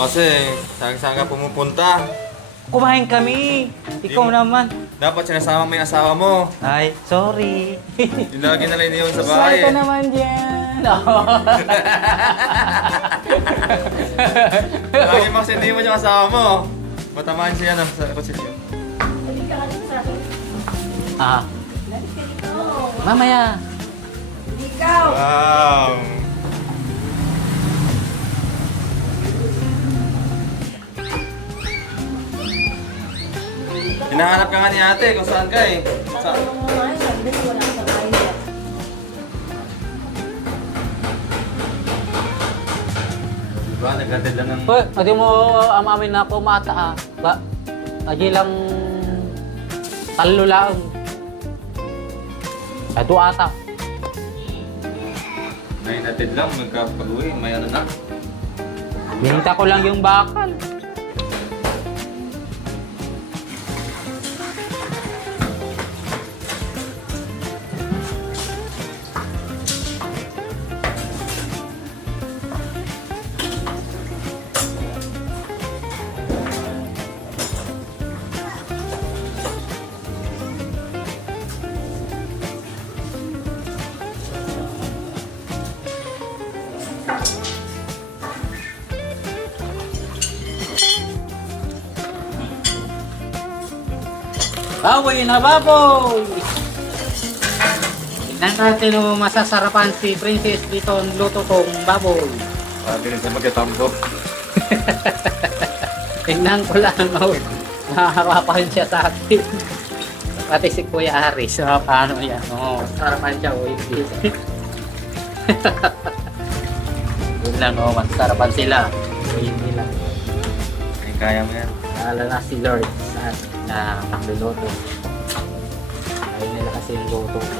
kasi, saan ka pumupunta? Kumain kami. Ikaw Di- naman. Dapat sinasama mo yung asawa mo. Ay, sorry. Yung lagi na lang iniwan sa Sorry bahay. ka naman dyan. Lagi mo kasi iniwan yung asawa mo. Matamaan siya na sa posisyon. Balik ka dito sa akin. Ah, Balik ka dito. mamaya. Ikaw. Wow! Hinahanap ka nga ni ate kung saan ka eh. Sa Tatanong mo nga, sabi ko wala sa bahay. Diba, naghatid lang ng... Hoy, hindi mo amamin na ako mata ah. Ba, lagi lang talo lang. Ito ata. Nahinatid lang, magkapag-uwi, may ano na. Binita ko lang yung bakal. Baboy na baboy! Tignan natin kung masasarapan si Princess dito ang luto kong baboy. Sabi rin sa magkatampo. Tignan ko lang, oh. Nakakarapan siya sa akin. Pati si Kuya Aris, paano yan? Oo, sarapan siya, oh. Yun lang, oh, masarapan sila. O hindi lang. Ay, kaya mo yan. Naalala na si Lord sa na magluluto. Ayaw nila kasi yung luto ko.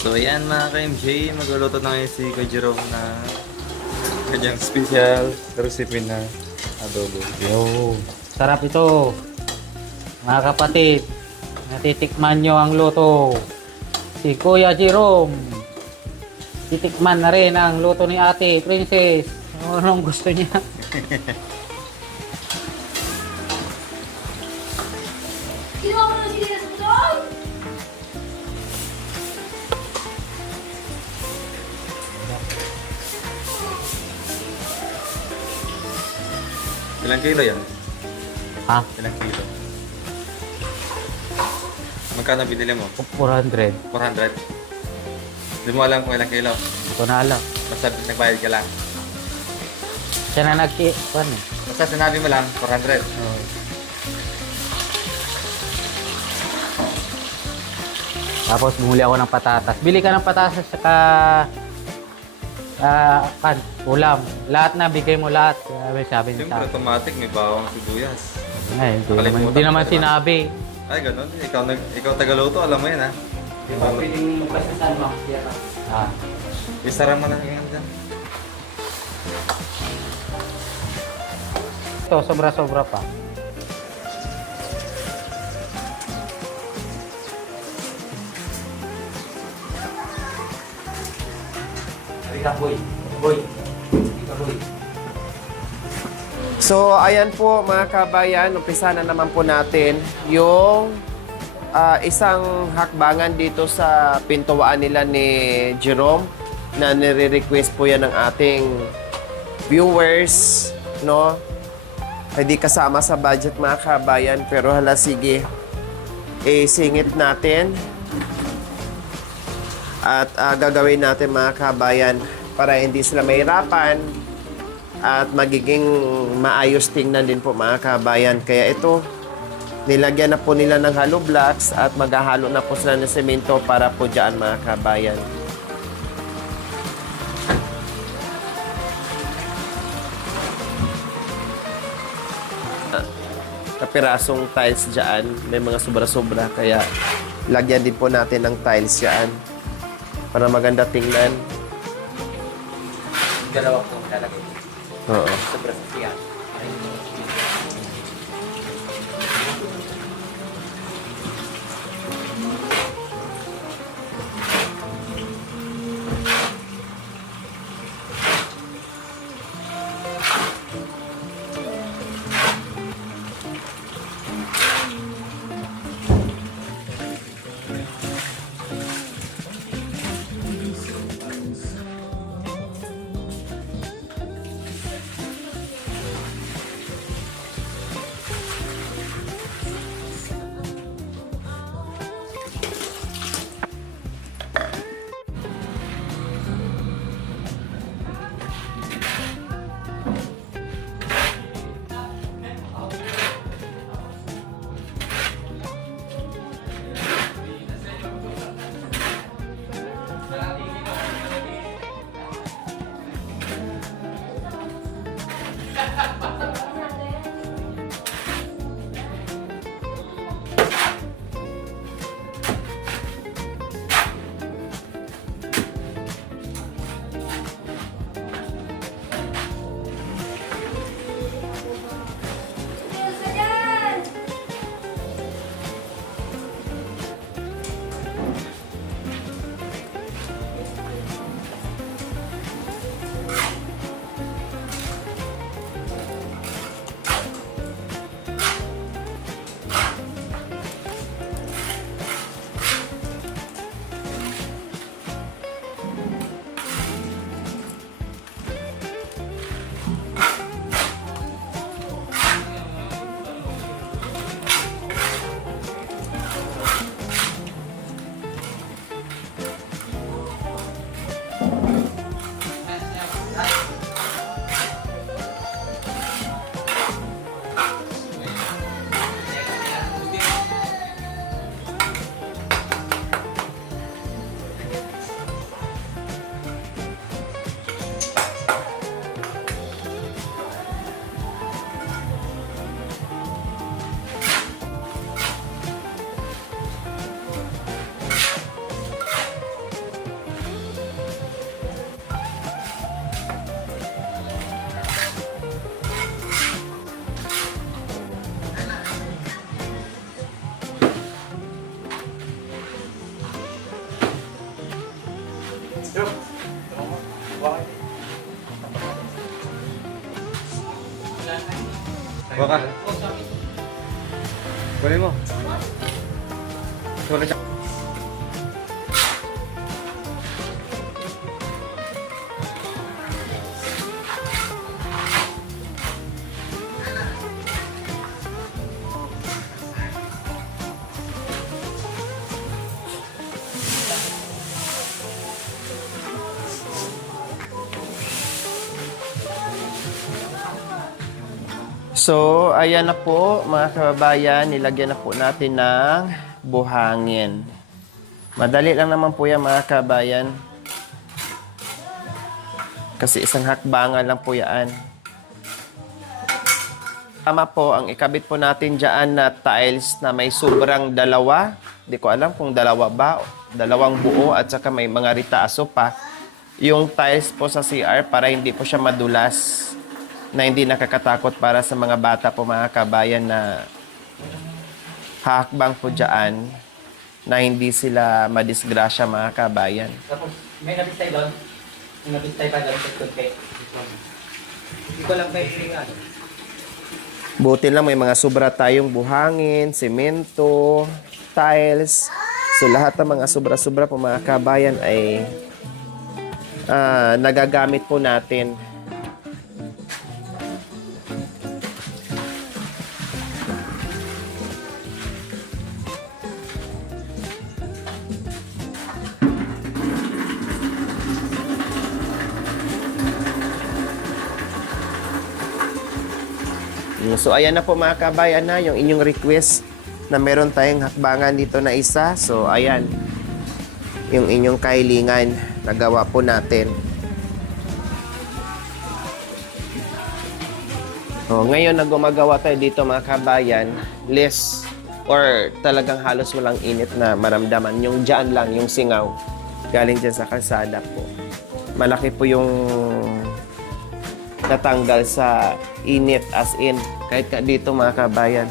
So yan mga ka-MJ, magluluto na ngayon si Kuya Jerome na kanyang special recipe na adobo. Yo, sarap ito. Mga kapatid, natitikman nyo ang luto. Si Kuya Jerome. Titikman na rin ang luto ni Ate Princess. Anong gusto niya? Kinuha mo na sila sa doon. Ilang kilo yan? Ha? Ilang kilo? Magkano binili mo? 400. 400? Hindi mo alam kung ilang kilo. Hindi ko na alam. Basta nagbayad ka lang. Siya na nag-iwan eh. Basta sinabi mo lang, 400. Oh. Tapos bumuli ako ng patatas. Bili ka ng patatas saka ulam. Lahat na, bigay mo lahat. Sabi niya sa Siyempre, automatic, may bawang sibuyas. Ay, Nakalimutan hindi naman ko, diba? sinabi. Ay, ganun. Ikaw tagaluto, alam mo yan ha. Piling pasasan mo. Ah. Isara mo na yung dyan. Ito, sobra-sobra pa. Rita boy. Boy. Rita boy. So, ayan po mga kabayan, umpisa na naman po natin yung isang hakbangan dito sa pintuan nila ni Jerome na nire-request po yan ng ating viewers, no? Hindi kasama sa budget mga kabayan, pero hala sige, singit natin at gagawin natin mga kabayan para hindi sila mahirapan at magiging maayos tingnan din po mga kabayan. Kaya ito, nilagyan na po nila ng hollow blocks at maghahalo na po sila ng semento para po dyan mga kabayan. Kapirasong tiles dyan, may mga sobra-sobra, kaya lagyan din po natin ng tiles dyan para maganda tingnan. Dalawa po lalagay. Oo. Sobrang siya. Baka. Kunin mo. Wala siya. So, ayan na po mga kababayan, nilagyan na po natin ng buhangin. Madali lang naman po yan mga kababayan. Kasi isang hakbangan lang po yan. Tama po, ang ikabit po natin dyan na tiles na may sobrang dalawa. Hindi ko alam kung dalawa ba, dalawang buo at saka may mga ritaso pa. Yung tiles po sa CR para hindi po siya madulas, na hindi nakakatakot para sa mga bata po mga kabayan na hakbang po dyan na hindi sila madisgrasya mga kabayan. Tapos, may nabis tayo doon. Nabistay pa dyan sa kunti. Hindi ko lang kayo ano. Buti lang may mga sobra tayong buhangin, semento, tiles. So lahat ng mga sobra-sobra po mga kabayan ay nagagamit po natin. So ayan na po mga kabayan na yung inyong request na meron tayong hakbangan dito na isa. So ayan, yung inyong kahilingan nagawa po natin. Ngayon na gumagawa tayo dito mga kabayan, less or talagang halos walang init na maramdaman. Yung dyan lang, yung singaw, galing dyan sa kalsada po. Malaki po yung natanggal sa init as in. Kahit ka dito mga kabayan.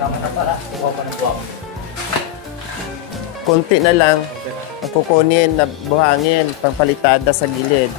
Tama na pala. Kuha ko ng buwak. Konti na lang ang kukunin na buhangin, pangpalitada sa gilid.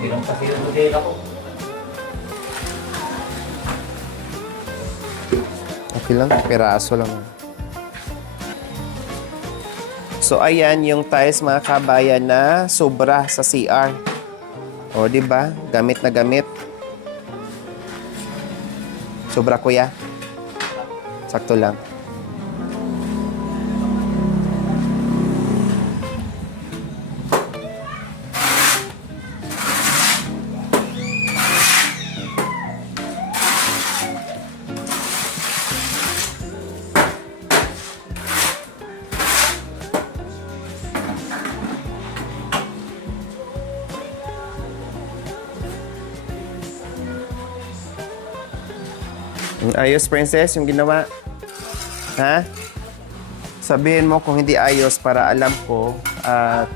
Hirang kasi yung modela ko. Okay lang, piraso lang. So ayan yung tiles mga kabayan na sobra sa CR. O di ba? Gamit na gamit. Sobra kuya. Sakto lang. Ayos, princess, yung ginawa. Ha? Sabihin mo kung hindi ayos para alam ko at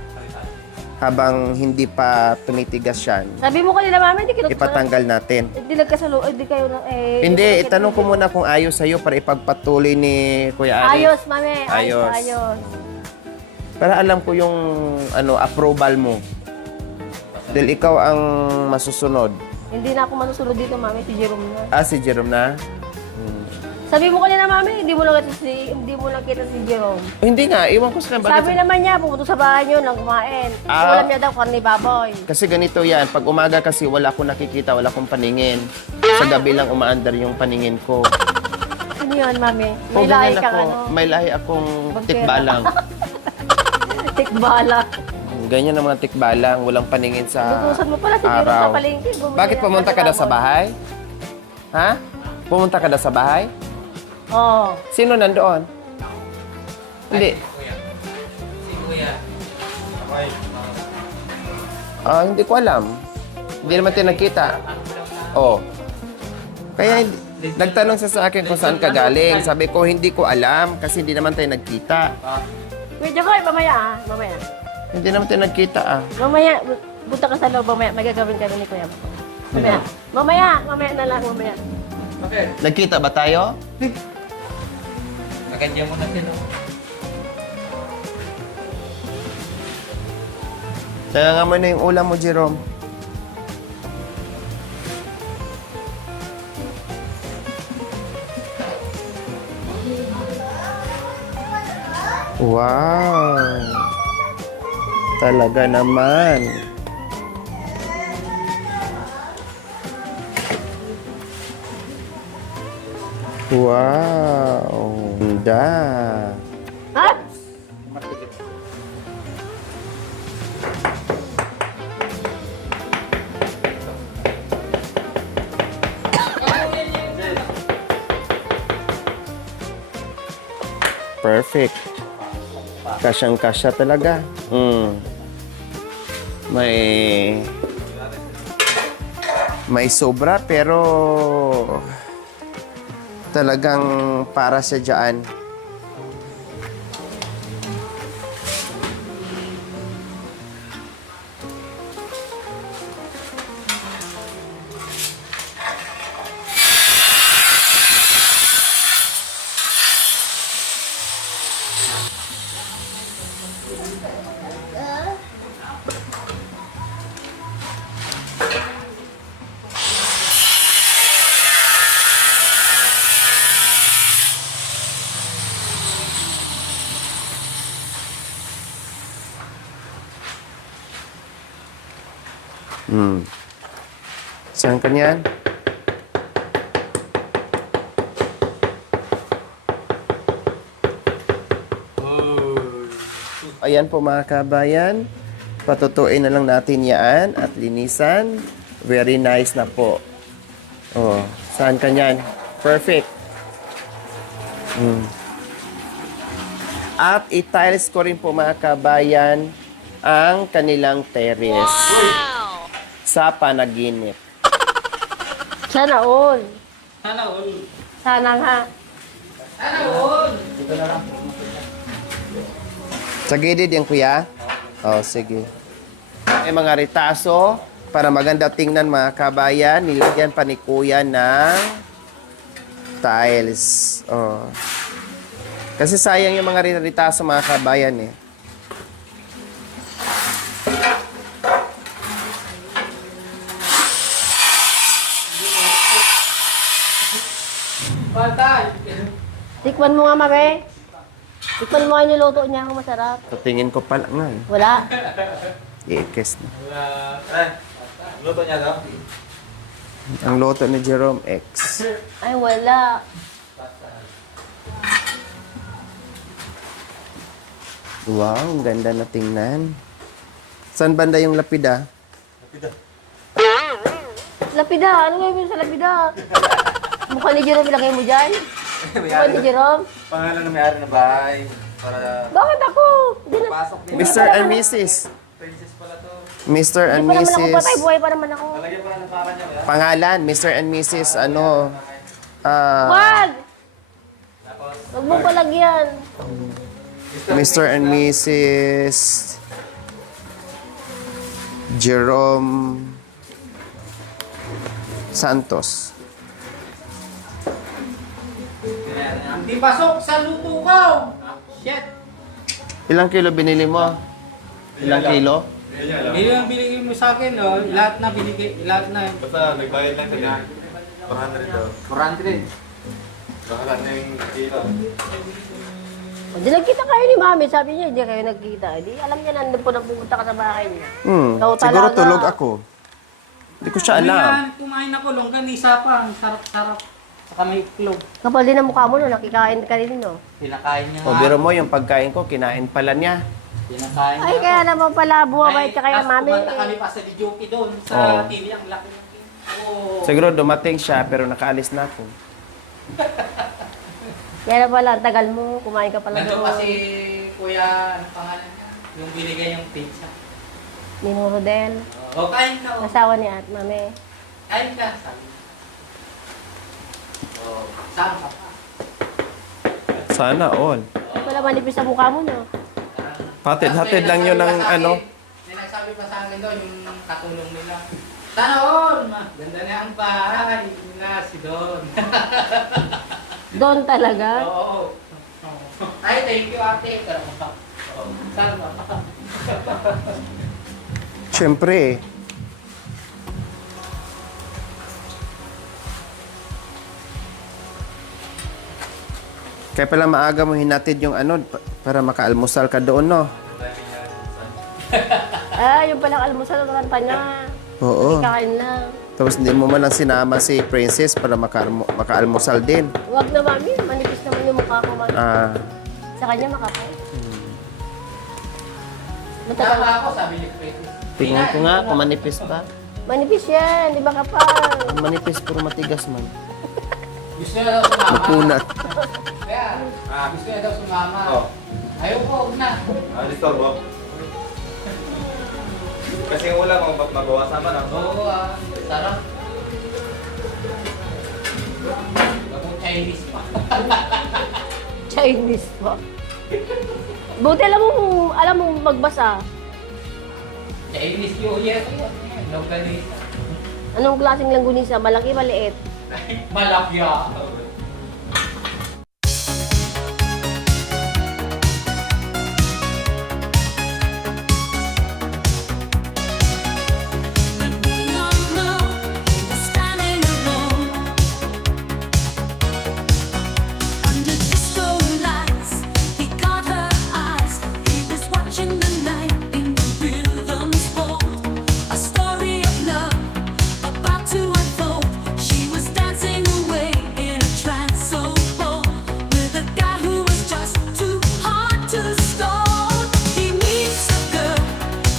habang hindi pa tumitigas yan, Sabi mo kanina, mami, hindi ipatanggal natin. Hindi nagkasalo, hindi kayo na, Hindi, itanong ko muna kung ayos sa'yo para ipagpatuloy ni Kuya Ari. Ayos, mami. Ayos. Ayos. Para alam ko yung approval mo. Dahil ikaw ang masusunod. Hindi na ako manusunod dito, mami. Si Jerome na. Si Jerome na? Sabi mo kanina, mami, hindi mo lang kita si Jerome. Hindi nga, iwan ko sila. Sabi naman niya, pumunta sa bahay niyo nang kumain. Ulam niya daw, karne baboy. Kasi ganito yan, pag umaga kasi wala akong nakikita, wala akong paningin. Sa gabi lang umaandar yung paningin ko. Ano yun, mami? May Kung lahi ganyan kang ako, ano? may lahi akong Bagkera. tikbalang. Tikbala. Ganyan ang mga tikbalang, walang paningin sa Dudusan mo pala si Jerome araw. sa palengke. Bumili Bakit ng pumunta ka karne na sa baboy. bahay? Ha? Pumunta ka na sa bahay? Oo. Sino nandoon? Hindi. Si Kuya. Okay. Hindi ko alam. Hindi naman tayo nagkita. Oh. Kaya hindi. Nagtanong siya sa akin kung saan ka galing. Sabi ko, hindi ko alam kasi hindi naman tayo nagkita. Wait, Jokoy, mamaya ah. Mamaya. Hindi naman tayo nagkita ah. Mamaya, punta ka sa loob, mamaya. May gagawin kami ni Kuya. Mamaya. Mamaya na lang, mamaya. Nagkita ba tayo? Nakanya mo na sila. Kaya nga mo na yung ulam mo, Jerome. Wow! Talaga naman. Wow! Ganda! Ha? Perfect. Kasyang-kasya talaga. May sobra pero talagang para sa dyan. Saan ka niyan? Ayan po mga kabayan. Patutuin na lang natin yan at linisan. Very nice na po. Oh, saan ka niyan? Perfect. At i-tiles ko rin po mga kabayan ang kanilang terrace. Sa panaginip. Sana all. Sana all. Sana nga. Sana all. Sa gilid yan, kuya? Oh, sige. May mga ritaso para maganda tingnan mga kabayan. Nilagyan pa ni kuya ng tiles. Oh. Kasi sayang yung mga ritaso mga kabayan eh. Tikman mo nga, mami. Tikman mo nga yung niluto niya kung masarap. Sa tingin ko pala nga eh. Wala. I-ikes na. Luto niya daw? Ang loto ni Jerome X. Ay, wala. Wow, ang ganda na tingnan. Saan banda yung lapida? Lapida. Ano gawin mo sa lapida? Mukha ni Jerome ilagay mo dyan? Mukha ni Jerome? Pangalan na may-ari na bahay. Para Bakit ako? Di na, pasok din. Mr. and Mrs. Princess pala to. Mr. and di pa naman ako patay. Mrs. Buhay pa naman ako. Talagyan pa ng pangalan niya. Pangalan, Mr. and Mrs. Ano? Wag! Huwag mo palagyan. Mr. and Mrs. Jerome Santos. Hindi pasok sa luto ko. Shit. Ilang kilo binili mo? Ilang kilo? Hindi lang binigay mo sa akin, oh. Lahat na binigay, lahat na. Basta nagbayad lang sila. 400 daw. 400. Baka na yung kilo. Hindi nagkita kayo ni Mami. Sabi niya, hindi kayo nagkita. Di alam niya nandun po nagpupunta ka sa bahay niya. Ikaw Siguro talaga. tulog ako. Hindi ko siya alam. Kumain ako, longganisa pa. Ang sarap-sarap. Saka may iklog. Kapal din ang mukha mo, no? Nakikain ka rin, no? Kinakain niya O biro mo, yung pagkain ko, kinain pala niya. Kinakain niya Ay, kaya naman pala buwabay ka kaya, Mami. Kumanta kami pa sa Dijoki doon. Sa Oo. TV, ang laki-laki. Oo. Siguro dumating siya, pero nakaalis na ako. Kaya na pala, ang tagal mo. Kumain ka pala Nandun doon. pa si Kuya, ano pangalan niya? Yung binigay yung pizza. Ninong Rodel. O, kain ka. O. Asawa ni At Mami. Kain ka. Sabi. Oh, saan ka pa? Sana all. Wala manipis sa mukha mo, no? Hatid lang yun ng ano. May nagsabi pa sa akin doon, yung katulong nila. Sana all! Ganda na ang bahay nila, si Don. Doon talaga. Oo. Ay, thank you ate. Sana ba? Siyempre eh. Kaya pala maaga mo hinatid yung ano para makaalmusal ka doon, no? Ah, yung palang almusal ng kanta niya. Oo. Kakain lang. Tapos hindi mo man lang sinama si Princess para makaalmusal din. Huwag na, mami. Manipis naman yung mukha ko, mami. Ah, Sa kanya makapal. Tama Matagal. ako, sabi ni Chris. tingnan ko nga kung manipis ba. Manipis yan, di ba kapal? Kung manipis pero matigas man. Gusto niya daw sumama. Makunat. Kaya, gusto niya daw sumama. Oh. Ayoko, huwag na. Dito, bro. Kasi yung ulam mo, magawa sama na. Oo, sarap. Bagong Chinese pa. Chinese pa. Buti alam mo magbasa. Chinese New Year. Longganisa. Anong klaseng langgunisa? Malaki, maliit? Malapya.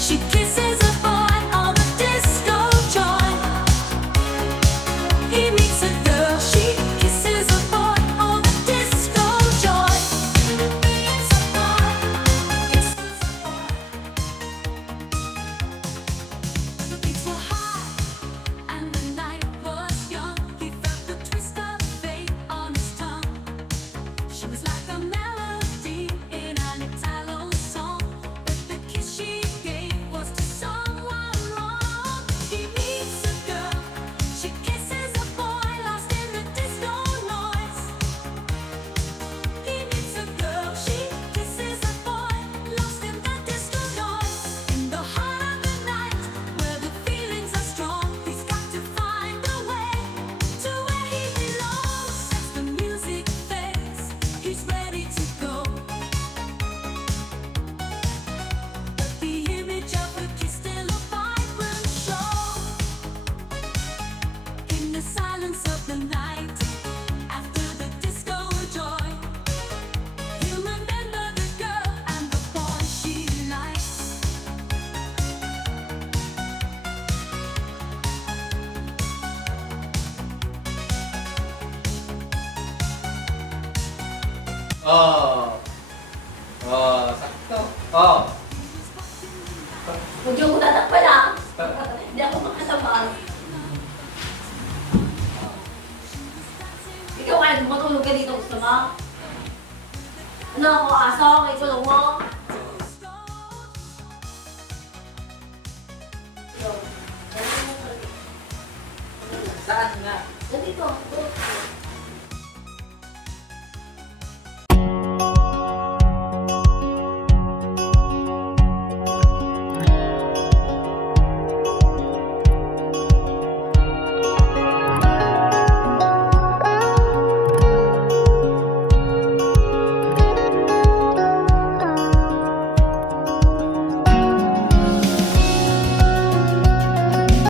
She kisses a boy on the disco joint. He meets a girl, she kisses a boy on the disco joint. Meets a boy, kisses a boy. The beats were high and the night was young. He felt the twist of fate on his tongue. She was like a melody in an Italo song, but the kiss she gave was to someone wrong. He meets a girl, she kisses a boy, lost in the disco noise. He meets a girl, she kisses a boy, lost in the disco noise. In the heart of the night, where the feelings are strong, he's got to find a way to where he belongs. As the music fades, he's ready to go. But the image of a kiss still a vibrant show. In the silence of the night, after the disco joy, you remember the girl and the boy she likes. Oh. Oh, sakto. Oh. Huwag yung tatakpan ah. Hindi ako makasabas. Ikaw kaya matulog ka dito, gusto mo? Ano ako, aso? May tulong mo? Saan nga? Nandito.